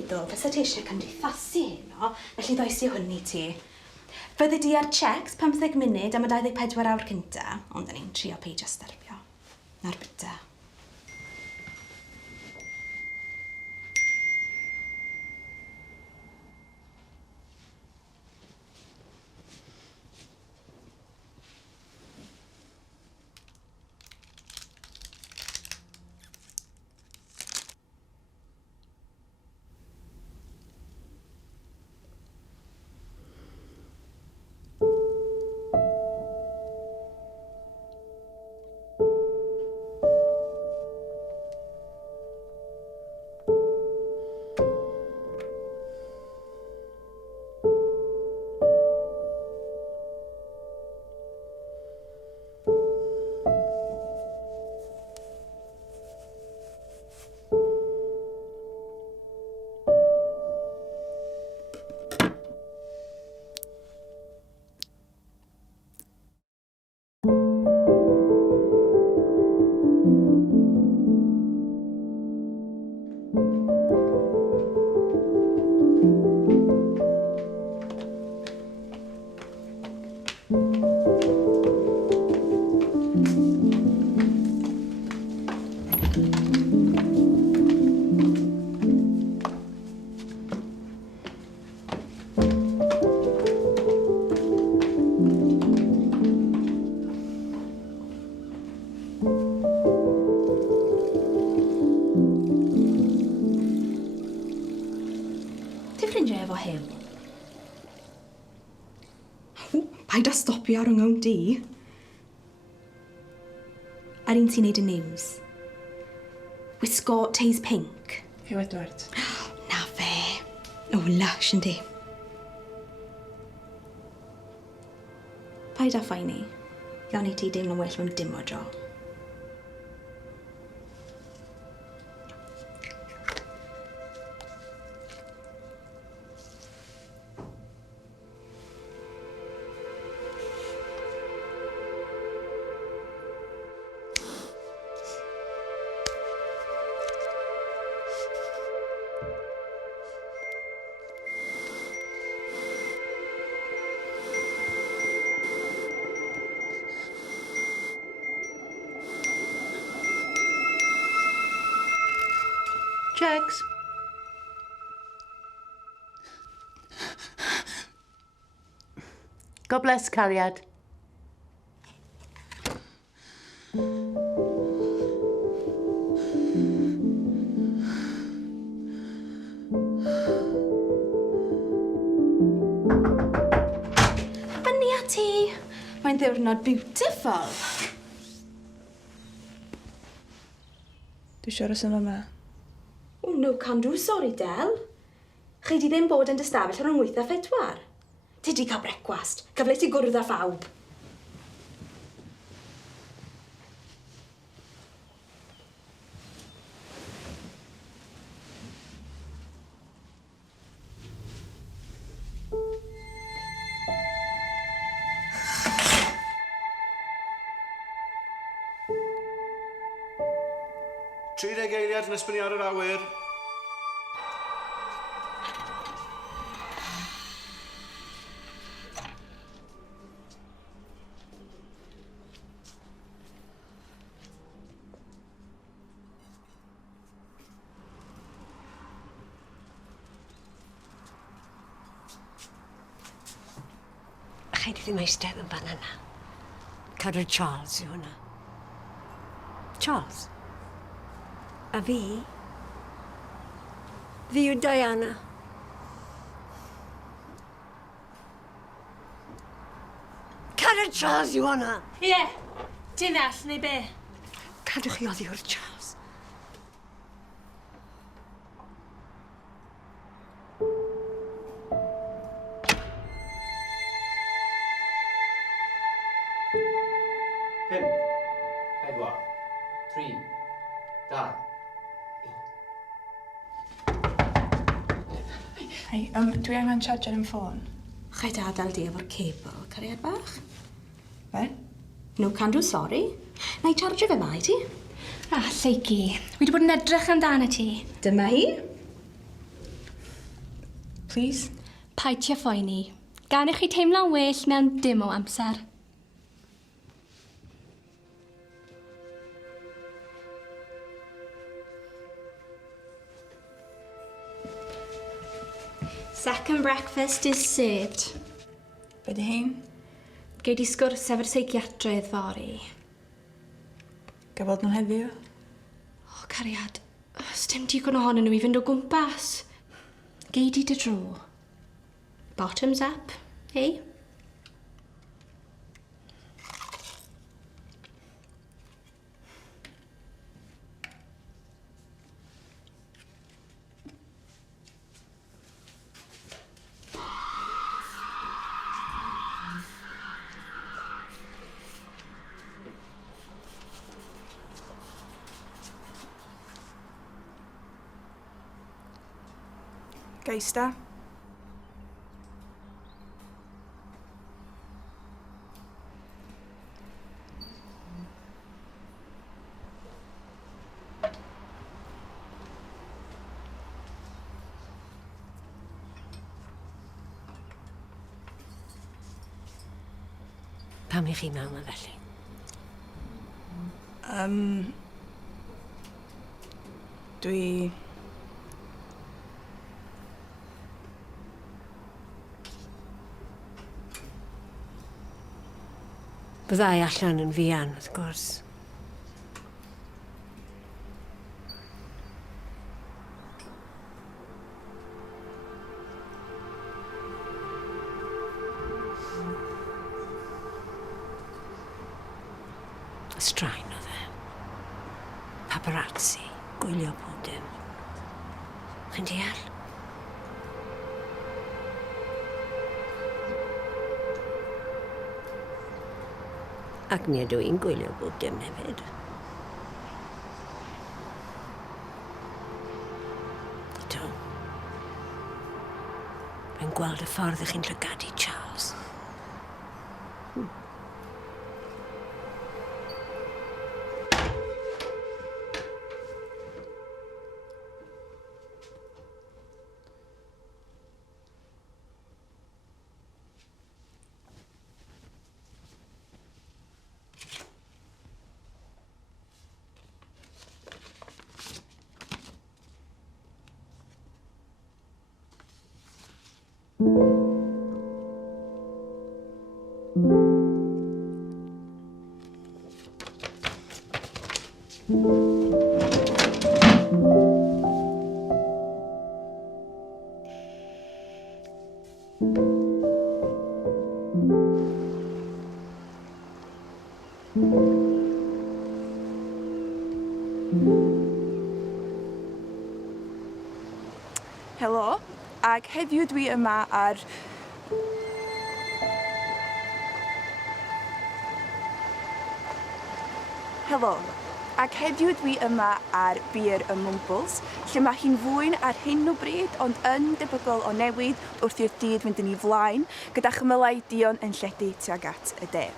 meddwl, fysa ti eisiau cymdeithasu heno, felly ddoes i hwn i ti. Fyddi di ar checks 15 munud am y 24 awr cynta, ond da ni'n trio peidio styrbio. Na'r byta. Efo Hen. Paid â stopio ar yngwm di. Ar un ti'n neud y news. Wisgo teis pink. Fi Edward. Na fe. O, lush, yndi. Paid â phaeni. Gawn i ti deimlo'n well mewn dim o dro. Checks. God bless, Cariad. Fyny a ti. Mae'n ddiwrnod beautiful. Dwi siŵr os yma yma. Oh, no can do, sorry, Del. Chi di ddim bod yn dystafell ar yn 8 a 4. Ti di cael brecwast. Cyfle ti gwrdd â phawb. Tri deg eiliad yn esbynnu ar yr awyr. Rhaid i ddim eistedd yn fan yna. Cadw'r Charles yw hwnna. Charles? A fi? Fi yw Diana. Cadw'r Charles yw hwnna. Ie, ti'n all neu be? Cadwch chi oddi o'r Charles. Pum, 4, 3, 2, 1. Hei, dwi angen charger yn ffôn. Chai adael di efo'r cebl, cariad bach. Fe? No can do, sorry. Na i charge fe ma i ti. Lleucu, wi wedi bod yn edrych amdano ti. Dyma hi. Please? Paidio phoeni. Gan i chi teimlo'n well mewn dim o amser. Second breakfast is served. Be di hein? Gei di sgwrs efo'r seigiatrydd fory. Gafodd nhw heddiw? O, cariad, dim digon ohonyn nhw i fynd o gwmpas. Gei di dy dro. Bottoms up, hey? Geista? Pam i chi mewn yma felly? Dwi... Byddai allan yn fian, wrth gwrs. Straen oedd e. Paparazzi, gwylio pob dim. Chi'n deall? Ac mi ydw i'n gwylio bob dim hefyd. Do. Rwy'n gweld y ffordd ych chi'n llygadu Charles. Helo, ac heddiw dwi yma ar... Helo, ac heddiw dwi yma ar Bir y Mwmpls, lle mae hi'n fwyn ar hyn o bryd, ond yn debygol o newid wrth i'r dydd fynd yn ei flaen, gyda chymylau dion yn lledu tuag at y de.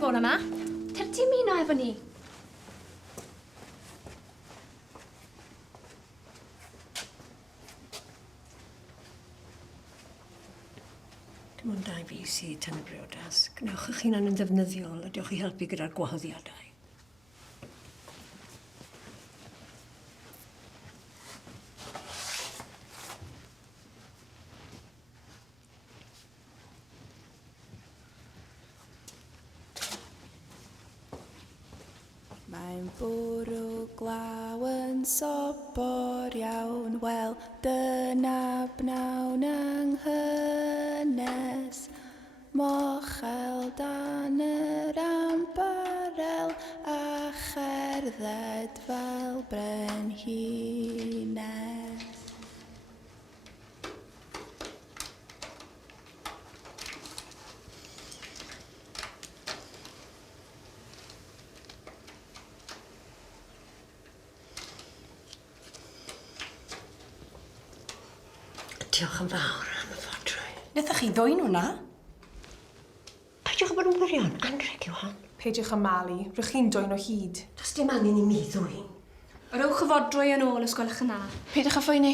bore yma. Ter ti ymuno efo ni? Dim ond 2 fi sydd tan y briodas. Gwnewch eich hunan yn ddefnyddiol a diolch i helpu gyda'r gwahoddiadau. Mae'n bwrw glaw yn sobor iawn, wel dyna bnawn yng nghynes. Mochel dan yr ambarel a cherdded fel brenhines. Diolch yn fawr am y fodrwy. Nethach chi ddwy'n hwnna? Peidiwch yn bod yn wirion, anreg yw hon. Peidiwch yn malu, rwych chi'n dwy'n o hyd. Does dim angen i mi ddwy'n. Rowch y fodrwy yn ôl os gwelwch yna. Peidiwch â phoeni.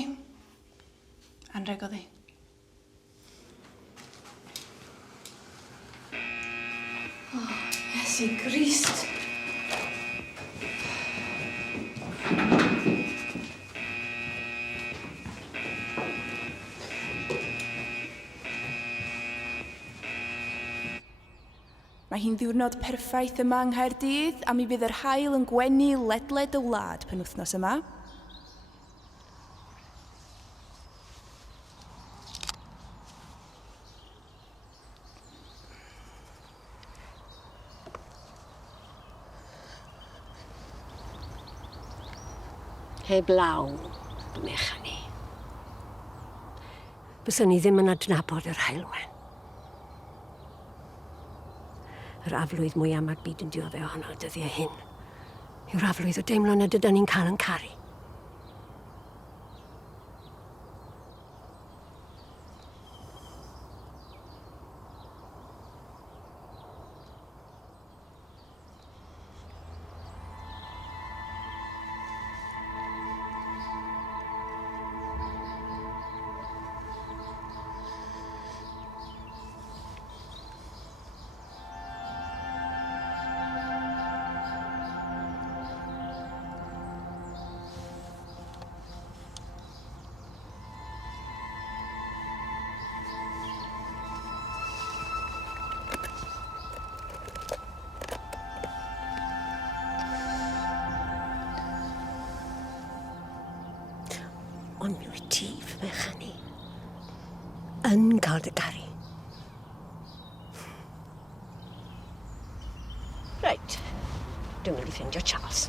Anreg o ddi. Iesu Grist. Mae hi'n ddiwrnod perffaith yma yng Nghaerdydd a mi fydd yr haul yn gwenu ledled y wlad penwythnos yma. Heb law, mechan ni. Byswn ni ddim yn adnabod yr haelwen. Yr aflwydd mwyaf mae'r byd yn dioddau ohono dyddiau hyn yw'r aflwydd o deimlo nad ydyn ni'n cael yn caru. Ond mi wyt ti, fy mechan ni, yn cael dy garu. Reit, dwi'n mynd i ffindio Charles.